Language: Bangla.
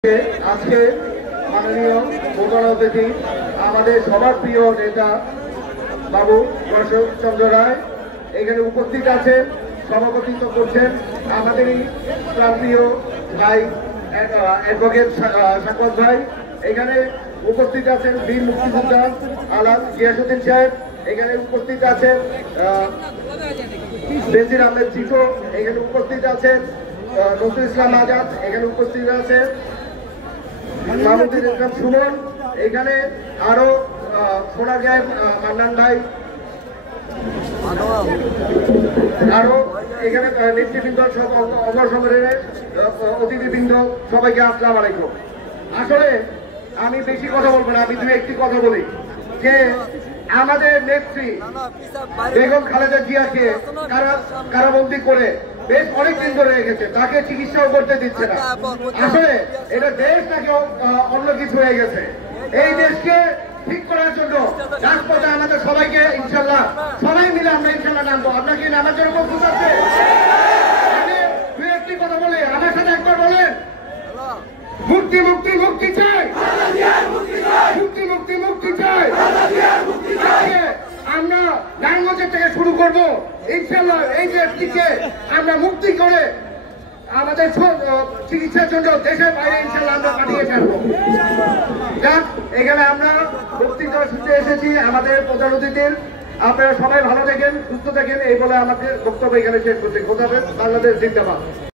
আজকে মাননীয় প্রধান অতিথি আমাদের সবার প্রিয় নেতা বাবু দর্শক চন্দ্র রায় এখানে উপস্থিত আছেন, সভাপতিত্ব করছেন আমাদের প্রিয় ভাই অ্যাডভোকেট সাকওয়াত ভাই। এখানে উপস্থিত আছেন বীর মুক্তিযোদ্ধা আলাদ গিয়াসউদ্দিন সাহেব, এখানে উপস্থিত আছেন বেনজির আহমেদ চিকো, এখানে উপস্থিত আছেন নজরুল ইসলাম আজাদ, এখানে উপস্থিত আছেন মাহমুদুল ইসলাম সুমন, এখানে আরো শোনা যায় মান্নান ভাই, আরো এখানে নেতৃবৃন্দ সব অবসরের অতিথিবৃন্দ, সবাইকে আসসালামু আলাইকুম। আসলে আমি বেশি কথা বলবো না, আমি দু একটি কথা বলি যে আমাদের নেত্রী বেগম খালেদা জিয়াকে কারাবন্দি করে বেশ অনেকদিন ধরে রেখেছে, তাকে চিকিৎসাও করতে দিচ্ছে না। আসলে এটা দেশ নাকি অন্য কিছু হয়ে গেছে। এই দেশকে ঠিক করার জন্য রাজপথে আমাদের সবাইকে ইনশাল্লাহ সবাই মিলে আমরা ইনশাল্লাহ নামবো। আপনার কি নামার জন্য প্রস্তুত আছে? আমি দু একটি কথা বলি, আমার সাথে একবার বলেন, মুক্তি মুক্তি মুক্তি চাই, মুক্তি মুক্তি মুক্তি চাই। আমরা নারায়ণগঞ্জের থেকে শুরু করবো ইনশাল্লাহ। এই দেশটিকে আমরা মুক্তি করে আমাদের চিকিৎসার জন্য দেশের বাইরে ইনশাল্লাহ আমরা পাঠিয়ে ছাড়বো। যাক, এখানে আমরা বক্তৃতা শুনতে এসেছি আমাদের প্রধান অতিথির। আপনারা সবাই ভালো থাকেন, সুস্থ থাকেন, এই বলে আমাকে বক্তব্য এখানে শেষ করছি। খোদা হাফেজ, বাংলাদেশ জিন্দাবাদ।